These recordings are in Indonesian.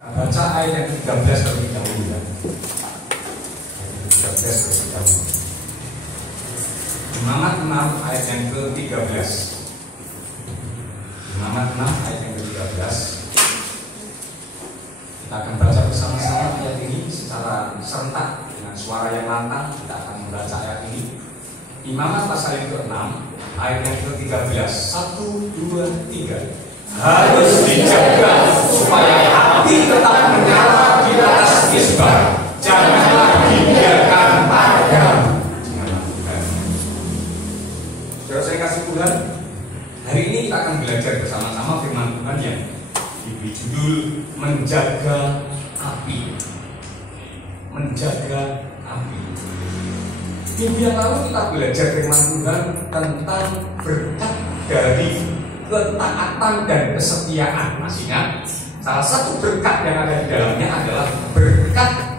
Baca ayat yang 13 terlebih dahulu ya. 13 terlebih dahulu. Imamat 6 ayat yang ke-13. Imamat 6 ayat yang ke-13. Kita akan baca bersama-sama ayat ini secara serentak dengan suara yang lantang. Kita akan membaca ayat ini. Imamat pasal yang ke-6 ayat yang ke-13. 1, 2, 3. Harus dijaga supaya api tetap menyala di atas misbah. Janganlah dibiarkan padam. Saudara saya kasih Tuhan, hari ini kita akan belajar bersama-sama firman Tuhan yang diberi judul menjaga api. Menjaga api. Minggu yang lalu kita belajar firman Tuhan tentang berkat dari ketaatan dan kesetiaan. Masih ingat? Salah satu berkat yang ada di dalamnya adalah berkat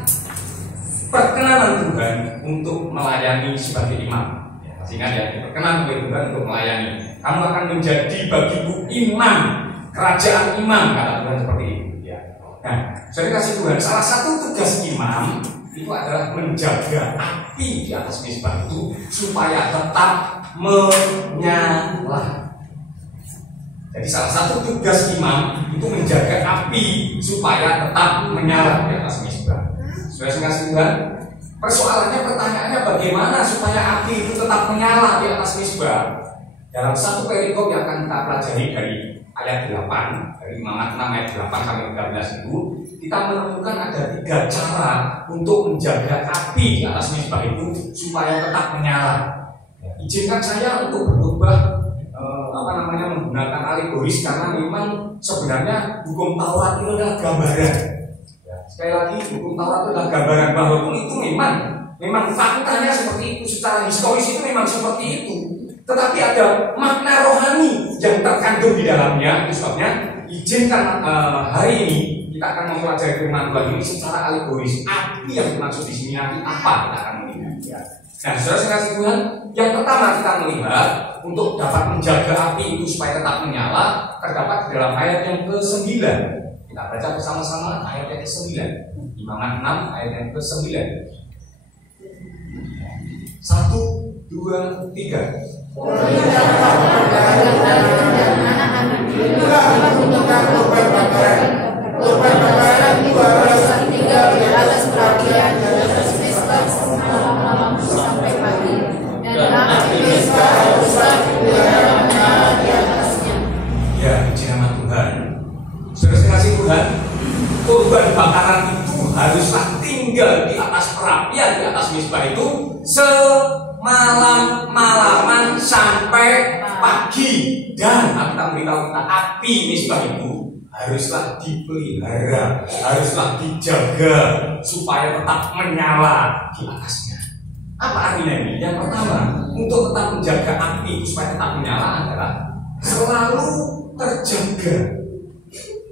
perkenanan Tuhan untuk melayani sebagai imam. Masih ingat ya? Perkenanan oleh Tuhan untuk melayani. Kamu akan menjadi bagiku imam, kerajaan imam, kata Tuhan seperti itu. Ya. Nah, saya kasih Tuhan, salah satu tugas imam itu adalah menjaga api di atas misbah itu supaya tetap menyala. Jadi salah satu tugas imam itu menjaga api supaya tetap menyala di atas misbah. Sudah kasih Tuhan. Persoalannya, pertanyaannya bagaimana supaya api itu tetap menyala di atas misbah? Dalam satu perikop yang akan kita pelajari dari ayat 8, dari Imamat 6 ayat 8 sampai 13 itu, kita menemukan ada 3 cara untuk menjaga api di atas misbah itu supaya tetap menyala. Izinkan saya untuk berubah menggunakan alegoris karena memang sebenarnya hukum Taurat itu adalah gambaran. Ya, sekali lagi, hukum Taurat itu adalah gambaran bahwa itu memang faktanya seperti itu, secara historis itu memang seperti itu. Tetapi ada makna rohani yang terkandung di dalamnya. Itu sebabnya izinkan hari ini kita akan mempelajari firman Tuhan ini secara alegoris. Api yang dimaksud di sini nanti apa kita akan melihat. Ya. Nah, saudara kasih Tuhan, yang pertama kita melihat untuk dapat menjaga api itu supaya tetap menyala terdapat di dalam ayat yang ke-9. Kita baca bersama-sama ayat yang ke-9. Imamat 6 ayat yang ke-9. 1, 2, 3. Korban bakaran itu haruslah tinggal di atas perapian, di atas misbah itu semalam-malaman sampai pagi. Dan kita beritahu kita api misbah itu haruslah dipelihara, haruslah dijaga supaya tetap menyala di atasnya. Apa artinya ini? Yang pertama, untuk tetap menjaga api supaya tetap menyala adalah selalu terjaga,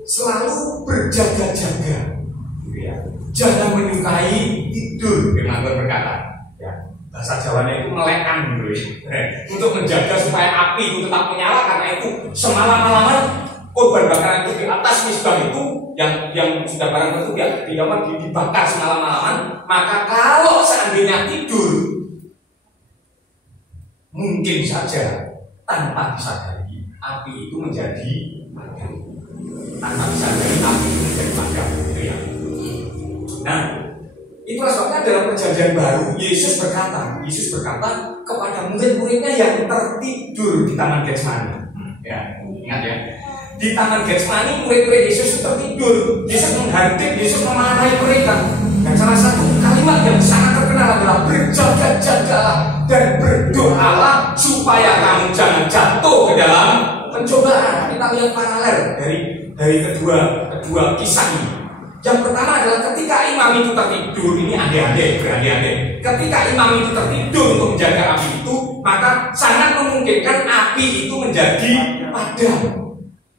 selalu berjaga-jaga, ya. Jangan menyukai tidur. Firman Tuhan berkata, ya, bahasa Jawanya itu melekan gitu ya. Untuk menjaga supaya api itu tetap menyala, karena itu semalam-malaman korban bakaran itu di atas misbah itu yang sudah barang tentu dibakar semalam-malaman. Maka kalau seandainya tidur, mungkin saja tanpa disadari api itu menjadi padam. Tanpa disadari api itu menjadi padam, gitu ya. Nah, itulah sebabnya dalam perjanjian baru Yesus berkata kepada murid-muridnya yang tertidur di Taman Getsemani. Ya, ingat ya. Di Taman Getsemani murid-murid Yesus tertidur. Yesus menghardik, Yesus memarahi mereka. Dan salah satu kalimat yang sangat terkenal adalah berjaga-jagalah dan berdoalah supaya kamu jangan jatuh ke dalam pencobaan. Kita lihat paralel dari kedua kisah ini. Yang pertama adalah ketika imam itu tertidur, ini berandai-andai. Ketika imam itu tertidur untuk menjaga api itu, maka sangat memungkinkan api itu menjadi padam.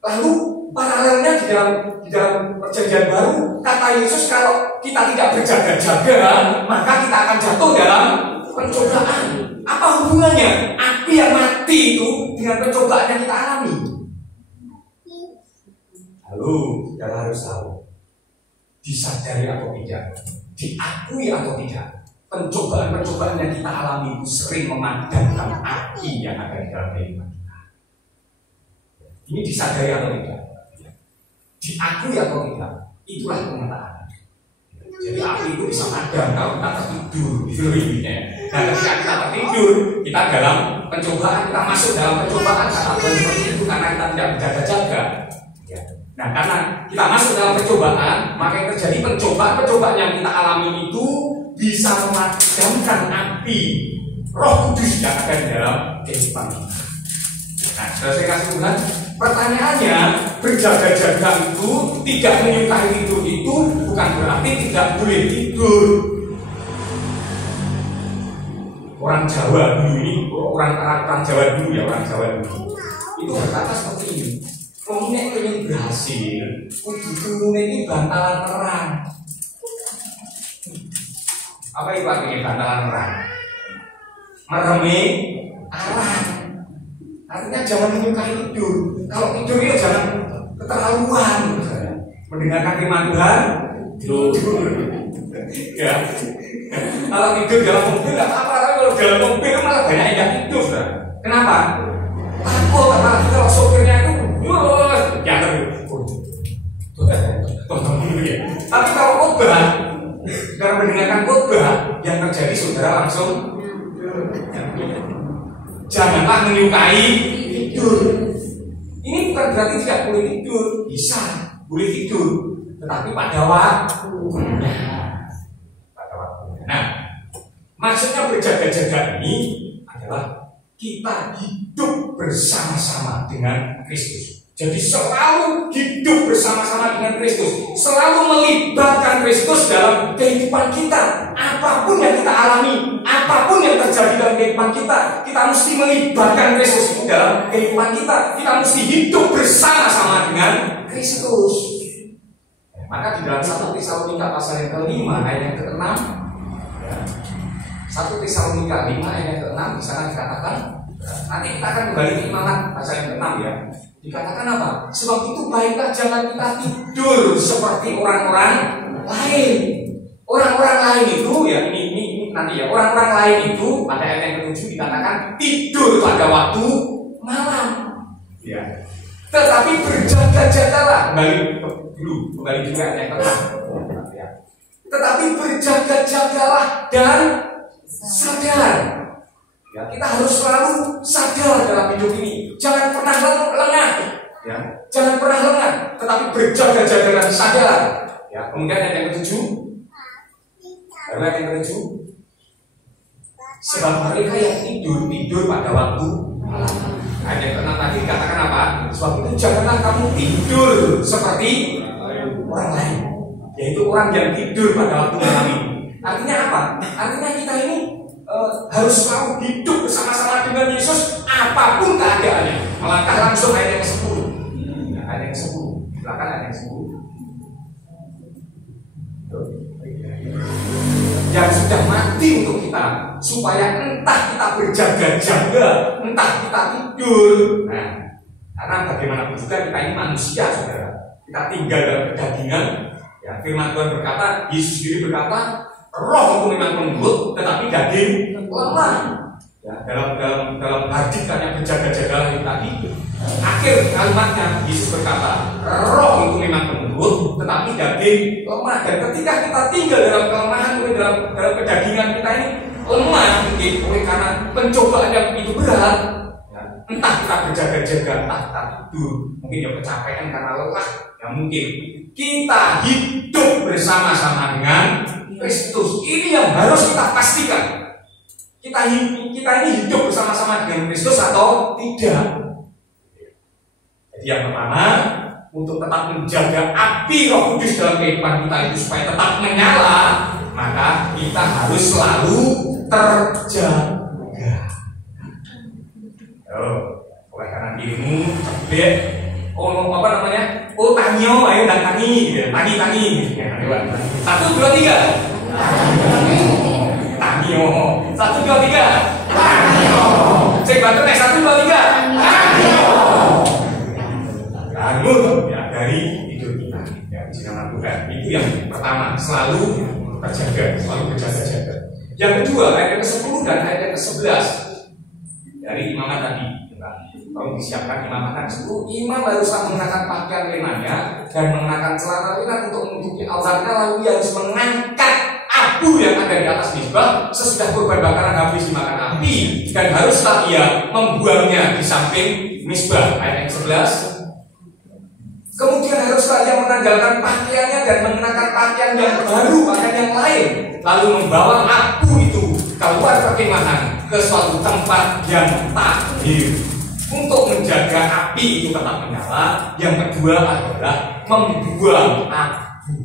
Lalu paralelnya di dalam perjanjian baru, kata Yesus kalau kita tidak berjaga-jaga, maka kita akan jatuh dalam pencobaan. Apa hubungannya api yang mati itu dengan pencobaan yang kita alami? Lalu kita harus tahu disadari atau tidak, diakui atau tidak, pencobaan-pencobaan yang kita alami itu sering memadamkan api yang ada di dalam kehidupan kita. Ini disadari atau tidak, diakui atau tidak, itulah kenyataan. Jadi api itu bisa padam kalau kita tertidur, gitu intinya. Nah, ketika kita tertidur, kita dalam pencobaan, kita masuk dalam pencobaan karena seperti itu, karena kita tidak berjaga-jaga. Nah, karena kita masuk dalam pencobaan, maka yang terjadi pencobaan yang kita alami itu bisa memadamkan api Roh Kudus yang ada di dalam kehidupan kita. Nah, sudah saya kasih Tuhan. Pertanyaannya, berjaga-jaga itu tidak menyukai tidur itu bukan berarti tidak boleh tidur. Orang Jawa dulu ini, orang Jawa dulu ya, orang Jawa dulu itu berkata seperti ini. Wong nek pengen berhasil, kudu ini bantalan terang. Apa itu artinya bantalan terang? Meremi arah. Artinya jangan menyukai tidur. Kalau tidur itu jangan keterlaluan. Mendengarkan firman Tuhan, tidur. Ya. Kalau tidur dalam mobil nggak apa-apa, tapi kalau dalam mobil malah banyak yang tidur. Kenapa? Takut apalagi kalau sopirnya itu, ya tapi kalau khotbah, karena mendengarkan khotbah, yang terjadi saudara langsung janganlah menyukai tidur. Ini bukan berarti tidak boleh tidur, bisa, boleh tidur, tetapi pada waktunya. Nah, maksudnya berjaga-jaga ini adalah kita hidup bersama-sama dengan Kristus. Jadi selalu hidup bersama-sama dengan Kristus, selalu melibatkan Kristus dalam kehidupan kita. Apapun yang kita alami, apapun yang terjadi dalam kehidupan kita, kita mesti melibatkan Kristus itu dalam kehidupan kita. Kita mesti hidup bersama-sama dengan Kristus. Maka di dalam 1 Tesalonika pasal yang ke-5 ayat yang ke-6, 1 Tesalonika 5 ayat yang ke-6 di sana dikatakan, nanti kita akan kembali ke Imamat pasal yang ke-6 ya. Dikatakan apa? Sebab itu baiklah jangan kita tidur seperti orang-orang lain. Orang-orang lain itu ya ini nanti ya. Orang-orang lain itu pada ayat yang ke-7 dikatakan tidur pada waktu malam. Ya. Tetapi berjaga-jagalah. Kembali juga ayat yang ke-6. Ya. Tetapi berjaga-jagalah dan sadar. Ya, kita harus selalu sadar dalam hidup ini. Jangan pernah lengah. Ya, jangan pernah lengah, tetapi berjaga-jaga dan sadar. Ya, kemudian yang ke-7. Ayat yang ke-7. Sebab mereka yang tidur pada waktu malam. Ayat yang ke-6 tadi dikatakan apa? Sebab itu janganlah kamu tidur seperti orang lain, yaitu orang yang tidur pada waktu malam ini. Artinya apa? Artinya kita ini harus selalu hidup bersama-sama dengan Yesus apapun keadaannya. Melangkah langsung ayat yang ke-10. Ayat yang ke-10. Silakan ayat yang ke-10. Yang sudah mati untuk kita, supaya entah kita berjaga-jaga, entah kita tidur. Nah, karena bagaimanapun juga kita ini manusia, saudara. Kita tinggal dalam kedagingan. Ya, firman Tuhan berkata, Yesus sendiri berkata, roh itu memang lembut, tetapi daging lemah. Ya, dalam hadikannya berjaga-jagalah itu tadi, akhir kalimatnya Yesus berkata, roh itu memang lembut, tetapi daging lemah. Dan ketika kita tinggal dalam kelemahan, dalam kedagingan kita ini lemah, mungkin oleh karena pencobaan yang begitu berat. Ya, entah kita berjaga-jaga, entah kita tidur, mungkin ya kecapean karena lelah. Ya mungkin kita hidup bersama-sama dengan Kristus. Ini yang harus kita pastikan. Kita ini hidup bersama-sama dengan Kristus atau tidak. Jadi yang pertama, untuk tetap menjaga api Roh Kudus dalam kehidupan kita itu supaya tetap menyala, maka kita harus selalu terjaga. Oleh karena dirimu cebek, apa namanya? Oh tanyo, ayo dan tani, gitu. Tani, gitu. Ya, 1, 2, 3. Tanyo. 1, 2, 3. Tanyo. Cek bantu nih 1, 2, 3. Tanyo. Bangun ya dari tidur kita. Ya, puji nama Tuhan. bukan. Itu yang pertama, selalu terjaga, selalu berjaga-jaga. Yang kedua, ayat ke-10 dan ayat ke-11 dari imamat tadi. Kalau disiapkan imamat tersebut, imam haruslah mengenakan pakaian lengannya dan mengenakan celana lengan untuk menutupi auratnya, lalu ia harus mengangkat abu yang ada di atas misbah sesudah kurban bakaran habis dimakan api, dan haruslah ia membuangnya di samping misbah. Ayat 11. Kemudian haruslah ia menanggalkan pakaiannya dan mengenakan pakaian yang baru, pakaian yang lain, lalu membawa abu itu keluar perkemahan ke suatu tempat yang tahir untuk menjaga api itu tetap menyala. Yang kedua adalah membuang abu.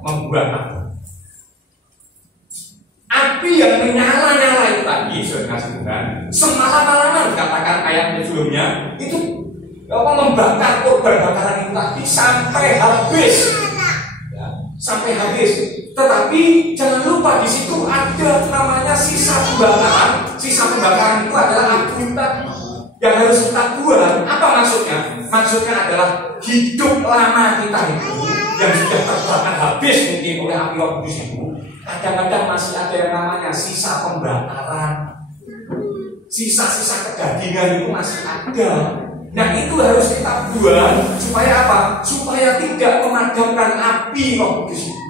Membuang abu. Api yang menyala-nyala itu tadi, saudara-saudara, semalam-malaman dikatakan ayat sebelumnya itu membakar korban bakaran itu tadi sampai habis, ya, sampai habis. Tetapi jangan lupa di situ ada namanya sisa pembakaran. Sisa pembakaran itu adalah abu tadi yang harus kita buang. Apa maksudnya? Maksudnya adalah hidup lama kita itu yang sudah terbakar habis mungkin oleh api Roh Kudus itu. Kadang-kadang masih ada yang namanya sisa pembakaran, sisa-sisa kegagingan itu masih ada. Nah itu harus kita buang supaya apa? Supaya tidak memadamkan api Roh Kudus itu.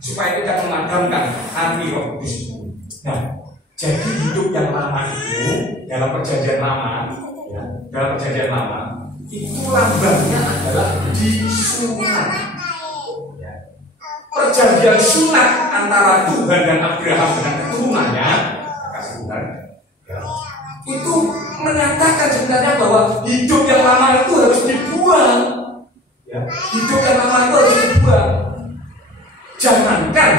Supaya tidak memadamkan api Roh Kudus itu. Nah, jadi hidup yang lama itu dalam perjanjian lama, ya, dalam perjanjian lama itu lambangnya adalah disunat. Ya. Perjanjian sunat antara Tuhan dan Abraham dengan keturunannya, ya, itu menyatakan sebenarnya bahwa hidup yang lama itu harus dibuang. Ya. Hidup yang lama itu harus dibuang. Jangankan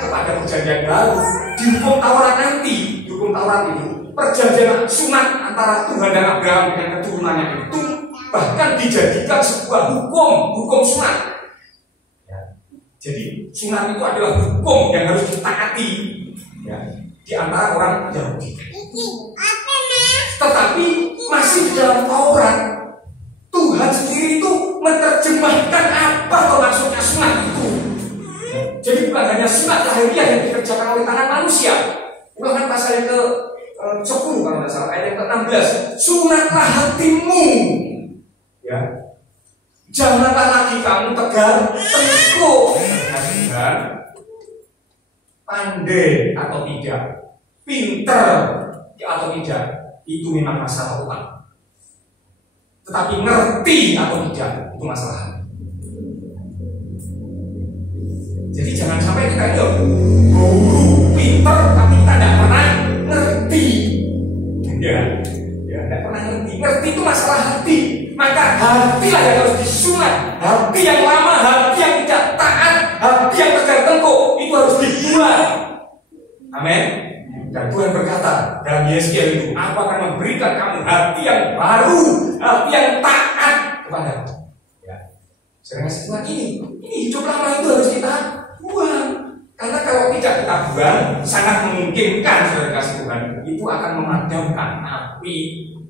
kepada perjanjian baru, di hukum Taurat nanti, di hukum Taurat itu, perjanjian sunat antara Tuhan dan Abraham dengan keturunannya itu bahkan dijadikan sebuah hukum sunat. Ya. Jadi sunat itu adalah hukum yang harus ditaati, ya, di antara orang Yahudi. Tetapi masih di dalam Taurat, Tuhan sendiri itu menerjemahkan apa maksudnya sunat itu. Jadi bukan hanya sunat lahiriah yang dikerjakan oleh tangan manusia. Ulangan pasal yang ke-10 kalau tidak salah, ayat yang ke-16. Sunatlah hatimu, ya. Janganlah lagi kamu tegar tengkuk, dan pandai atau tidak, pinter atau tidak, itu memang masalah utama. Tetapi ngerti atau tidak, itu masalah. Jadi jangan sampai kita itu guru pinter tapi kita tidak pernah ngerti, ya, tidak pernah ngerti. Ngerti itu masalah hati. Maka hatilah yang harus disunat. Hati yang lama, hati yang tidak taat, hati yang tegar tengkuk itu harus dibuang. Amin. Dan Tuhan berkata dalam Yesaya itu, aku akan memberikan kamu hati yang baru, hati yang taat kepadaku. Ya. Sekarang ini hidup lama itu harus kita buang. Karena kalau tidak kita buang, sangat memungkinkan saudara kasih Tuhan itu akan memadamkan api.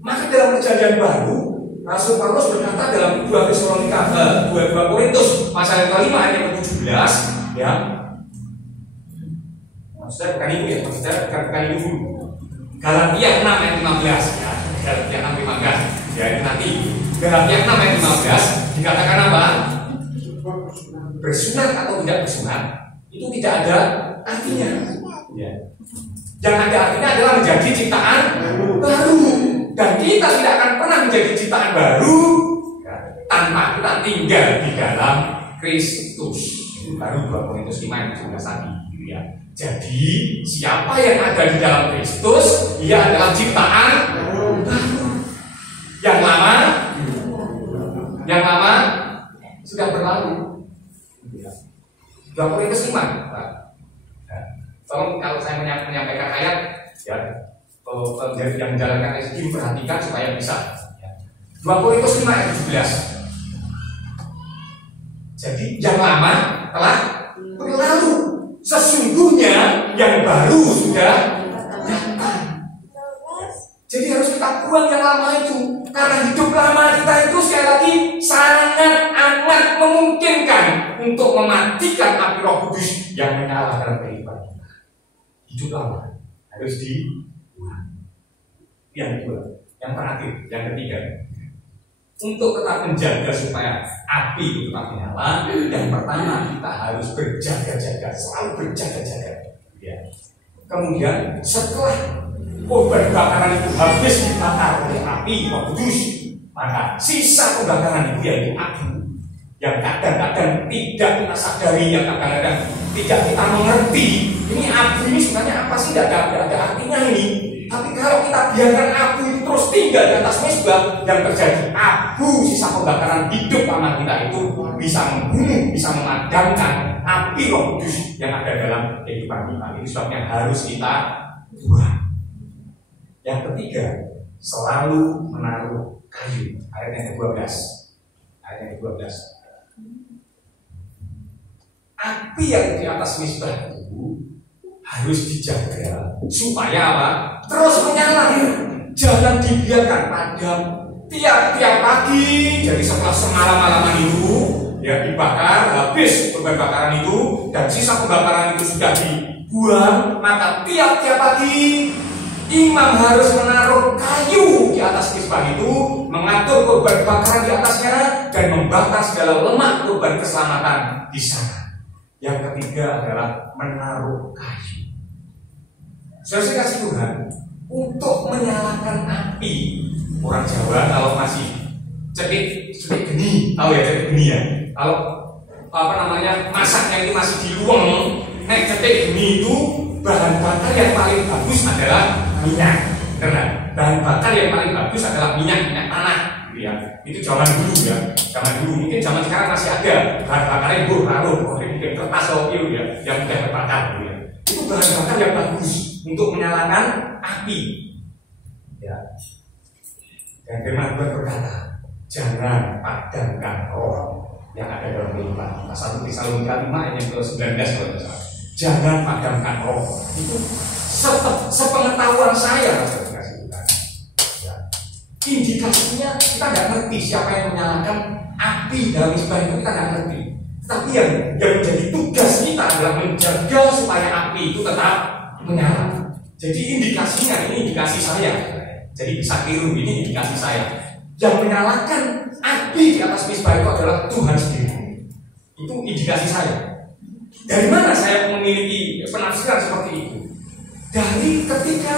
Maka dalam perjanjian baru, Rasul Paulus berkata dalam 2 Korintus pasal yang ke-5 ayat yang ke-17, ya. Maksudnya bukan itu ya, maksudnya bukan itu dulu. Galatia 6 ayat 15, ya. Galatia 6 ayat 15, ya, itu nanti. Galatia 6 ayat 15 dikatakan apa? Bersunat atau tidak bersunat itu tidak ada artinya, ya. Yang ada artinya adalah menjadi ciptaan baru, dan kita tidak akan pernah menjadi ciptaan baru, ya, tanpa kita tinggal di dalam Kristus. Baru 2 Korintus 5 ayat 17 tadi, gitu ya. Jadi siapa yang ada di dalam Kristus, ia adalah ciptaan baru. Yang lama sudah berlalu. 2 Korintus 5. Tolong kalau saya menyampaikan ayat, ya, yang menjalankan SG perhatikan supaya bisa. 2 Korintus 5 ayat 17. Jadi yang lama telah berlalu, sesungguhnya yang baru sudah datang. Jadi harus kita buang yang lama itu, karena hidup lama kita itu sekali lagi sangat amat memungkinkan untuk mematikan api Roh Kudus yang menyala dalam kehidupan kita. Hidup lama harus dibuang. Yang kedua, yang terakhir, yang ketiga, untuk tetap menjaga supaya api itu tetap menyala, yang pertama kita harus berjaga-jaga, selalu berjaga-jaga. Ya. Kemudian setelah korban bakaran itu habis dibakar oleh api Roh Kudus, maka sisa pembakaran itu yaitu api yang kadang-kadang tidak kita sadari, yang kadang-kadang tidak kita mengerti. Ini api ini sebenarnya apa sih? Tidak ada artinya ini. Tapi kalau kita biarkan api itu terus tinggal di atas mezbah, yang terjadi abu sisa pembakaran hidup amal kita itu bisa membunuh, bisa memadamkan api Roh Kudus yang ada dalam kehidupan kita. Ini sebabnya harus kita buang. Yang ketiga, selalu menaruh kayu. Ayat yang ke-12. Ayat yang ke-12. Api yang di atas mezbah itu harus dijaga supaya apa? Terus menyala. Jangan dibiarkan padam tiap-tiap pagi. Jadi setelah semalam-malaman itu ya dibakar, habis pembakaran itu dan sisa pembakaran itu sudah dibuang, maka tiap-tiap pagi imam harus menaruh kayu di atas mezbah itu, mengatur korban bakaran di atasnya dan membakar segala lemak korban keselamatan di sana. Yang ketiga adalah menaruh kayu. Saya kasih Tuhan untuk menyalakan api. Orang Jawa kalau masih cetik geni, tahu ya cetik geni ya. Kalau masaknya itu masih di ruang, cetik geni itu bahan bakar yang paling bagus adalah minyak. Karena bahan bakar yang paling bagus adalah minyak tanah. Ya, itu zaman dulu ya. Zaman dulu, mungkin zaman sekarang masih ada bahan bakarnya buruh, mungkin kertas oil ya, yang mudah terbakar. Ya. Itu bahan bakar yang bagus untuk menyalakan api. Ya. Dan firman Tuhan berkata, jangan padamkan roh yang ada dalam kehidupan. Pasal 1 Tesalonika 5 ayat yang ke-19 kalau tidak salah. Jangan padamkan roh. Itu sepengetahuan saya. Ya. Indikasinya kita tidak ngerti siapa yang menyalakan api dalam mezbah itu, kita tidak ngerti. Tapi yang menjadi tugas kita adalah menjaga supaya api itu tetap menyala. Jadi indikasinya, ini indikasi saya. Jadi bisa tiru, ini indikasi saya. Yang menyalakan api di atas mezbah itu adalah Tuhan sendiri. Itu indikasi saya. Dari mana saya memiliki penafsiran seperti itu? Dari ketika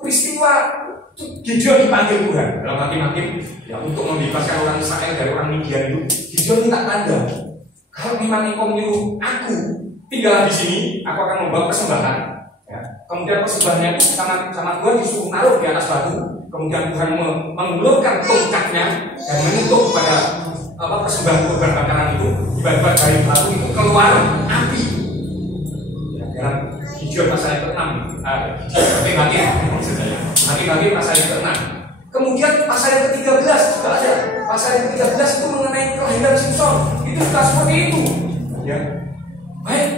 peristiwa Gideon dipanggil Tuhan dalam Hakim-Hakim ya, untuk membebaskan orang Israel dari orang Midian itu. Gideon minta tanda. Kalau memang engkau menyuruh aku tinggal di sini, aku akan membawa persembahan. Ya. Kemudian persembahannya itu sama Tuhan disuruh naruh di atas batu. Kemudian Tuhan mengulurkan tongkatnya dan menutup pada persembahan korban bakaran itu. Tiba-tiba dari batu itu keluar api. Ya, dalam Gideon pasal yang ke-6, Hakim-Hakim pasal yang ke-6. Kemudian pasal yang ke-13 juga ada. Pasal yang ke-13 itu mengenai kelahiran Simpson. Itu juga seperti itu. Ya. Baik.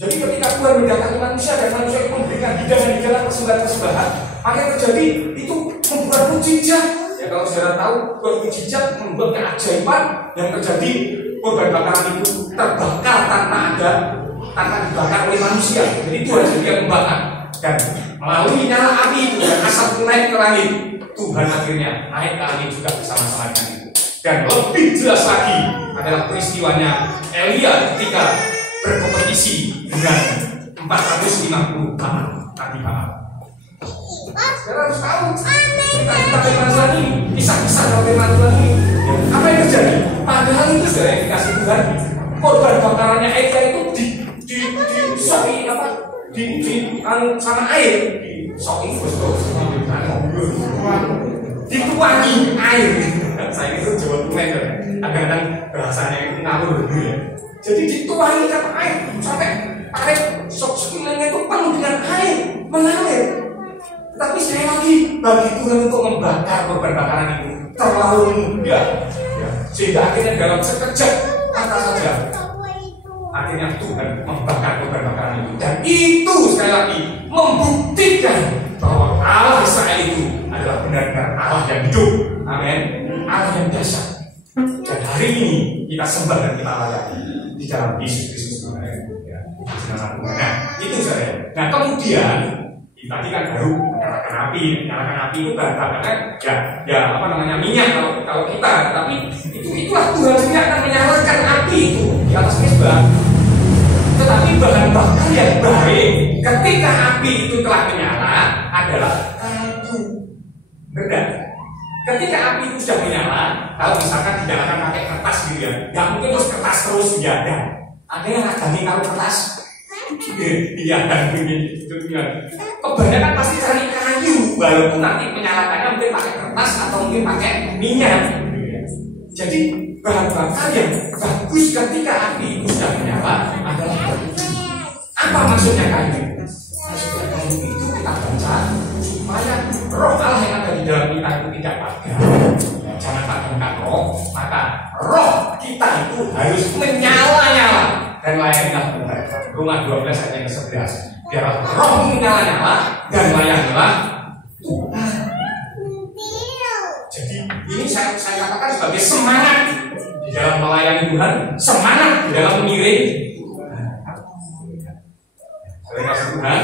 Jadi ketika Tuhan mendatangi manusia dan manusia itu memberikan hidangan di dalam persembahan-persembahan, maka yang terjadi itu membuat mukjizat. Ya kalau saudara tahu, buat mukjizat membuat keajaiban yang terjadi, korban bakaran itu terbakar tanpa dibakar oleh manusia. Jadi Tuhan sendiri yang membakar dan melalui nyala api itu dan asap naik ke langit, Tuhan akhirnya naik ke langit juga bersama-sama dengan itu. Dan lebih jelas lagi adalah peristiwanya Elia ketika berkompetisi dengan 450 nabi Baal. Saudara harus tahu kita firman Tuhan ini, kisah-kisah dalam firman Tuhan ini, apa yang terjadi? Padahal itu sudah dikasih Tuhan, korban bakarannya Elia itu sama air, dituangi air. Saya itu Jawa Tengah ya, kadang-kadang bahasanya itu ngawur dulu ya. Jadi dituangi sama air sampai air sekelilingnya itu penuh dengan air mengalir. Tapi sekali lagi bagi Tuhan untuk membakar korban bakaran itu terlalu mudah, ya. Sehingga akhirnya dalam sekejap kata saja akhirnya Tuhan membakar korban bakaran itu. Dan itu sekali lagi membuktikan bahwa Allah Israel itu adalah benar-benar Allah yang hidup. Amin. Allah yang dahsyat. Dan hari ini kita sembah dan kita layani di dalam Yesus Kristus. Nah, itu saya. Nah, kemudian tadi kan baru menyalakan api itu bahan bakarnya ya apa namanya minyak kalau kita, tapi itulah Tuhan sendiri akan menyalakan api itu di atas mezbah. Tetapi bahan bakar yang baik ketika api itu telah menyala adalah kayu. Benar. Ketika api itu sudah menyala, kalau misalkan dinyalakan pakai kertas gitu ya, nggak mungkin terus kertas terus ya. Ada yang agak kalau kertas. Iya dan begini kebanyakan pasti cari kayu, walaupun nanti menyalakannya mungkin pakai kertas atau mungkin pakai minyak. Jadi bahan bakar yang bagus ketika api itu sudah menyala adalah kayu. Apa maksudnya kayu? Maksudnya kayu itu kita baca supaya roh Allah yang ada di dalam kita itu tidak padam. Jangan padamkan roh, maka roh kita itu harus menyala-nyala dan layanilah Tuhan. Roma 12 ayat yang ke-11. Biar roh menyala-nyala dan layanilah Tuhan. Jadi ini saya katakan sebagai semangat di dalam melayani Tuhan, semangat di dalam mengiring Tuhan. Saya kasih Tuhan.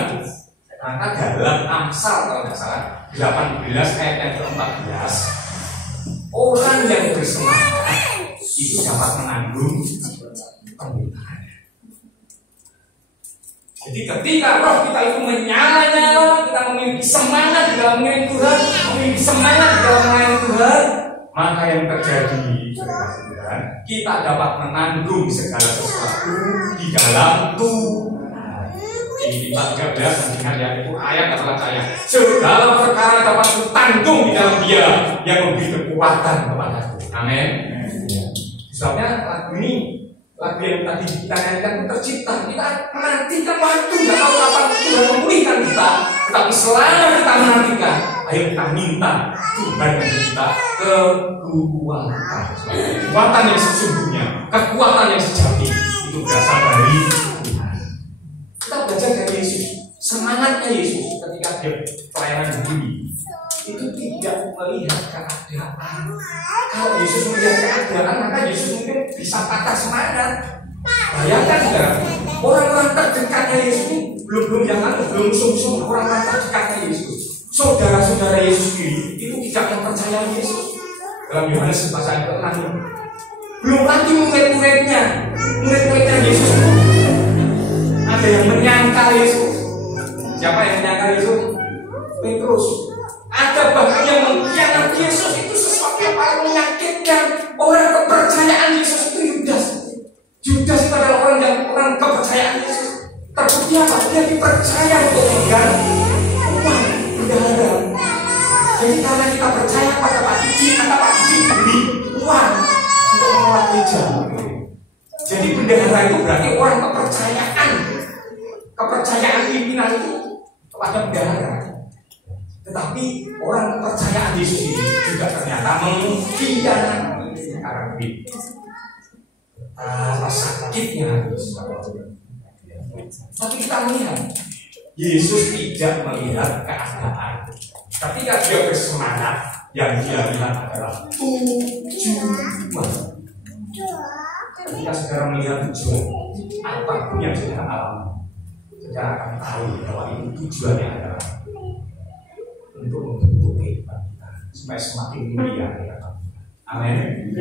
Maka dalam Amsal kalau tidak salah 18 ayat yang ke-14, orang yang bersemangat itu dapat menanggung penderitaan. Jadi ketika roh kita itu menyala-nyala, kita memiliki semangat di dalam mengiring Tuhan, memiliki semangat di dalam melayani Tuhan, maka yang terjadi Tuhan, kita dapat menanggung segala sesuatu di dalam Tuhan. Di 13 nantikan ya, itu ayat adalah saya. Segala perkara dapat ditanggung di dalam Dia yang memberi kekuatan kepadaku. Amin. Sebabnya lagu ini, lagu yang tadi kita nyanyikan tercipta, kita menantikan waktu, nggak tahu kapan Tuhan memulihkan kita, tetapi selama kita menantikan, ayo kita minta Tuhan memberi kita kekuatan yang sesungguhnya, kekuatan yang sejati itu berasal dari Tuhan. Kita belajar dari Yesus, semangatnya Yesus ketika dia pelayanan di bumi itu tidak melihat keadaan. Kalau Yesus melihat keadaan, maka Yesus mungkin bisa patah semangat. Bayangkan saudara, orang-orang terdekatnya Yesus ini belum musuh-musuh orang-orang terdekatnya Yesus. Saudara-saudara Yesus ini itu tidak mempercayai Yesus. Dalam Yohanes pasal 6, belum lagi murid-muridnya Yesus itu ada yang menyangkal Yesus. Siapa yang menyangkal Yesus? Petrus. Ada bahkan yang mengkhianati Yesus. Itu sesuatu yang paling menyakitkan. Orang kepercayaan Yesus itu Yudas itu adalah orang kepercayaan Yesus. Terbukti apa? Dia dipercaya untuk memegang uang bendahara. Jadi karena kita percaya pada Pak Didi, maka Pak Didi beri uang untuk mengelola gereja. Jadi bendahara itu berarti orang kepercayaan pimpinan itu kepada bendahara. Tetapi orang kepercayaan Yesus ini juga ternyata mengkhianati karena duit. Sakitnya Yesus. Tapi kita melihat Yesus tidak melihat keadaan. Ketika dia bersemangat, yang dia lihat adalah tujuan. Ketika saudara melihat tujuan, apapun yang saudara alami, saudara akan tahu bahwa itu tujuannya adalah untuk membentuk kehidupan kita supaya semakin mulia ya. Amin.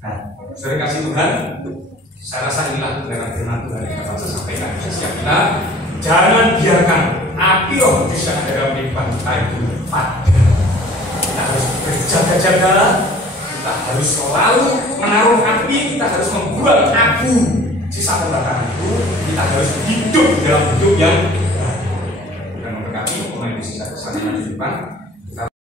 Nah, saudara kasih Tuhan, saya rasa inilah firman Tuhan yang dapat saya sampaikan. Setiap kita jangan biarkan api Roh Kudus yang ada dalam kehidupan kita itu padam. Kita harus berjaga-jaga, kita harus selalu menaruh api, kita harus membuang abu sisa pembakaran itu, kita harus hidup dalam hidup yang dan memberkati pemain di sisa kesan yang di depan.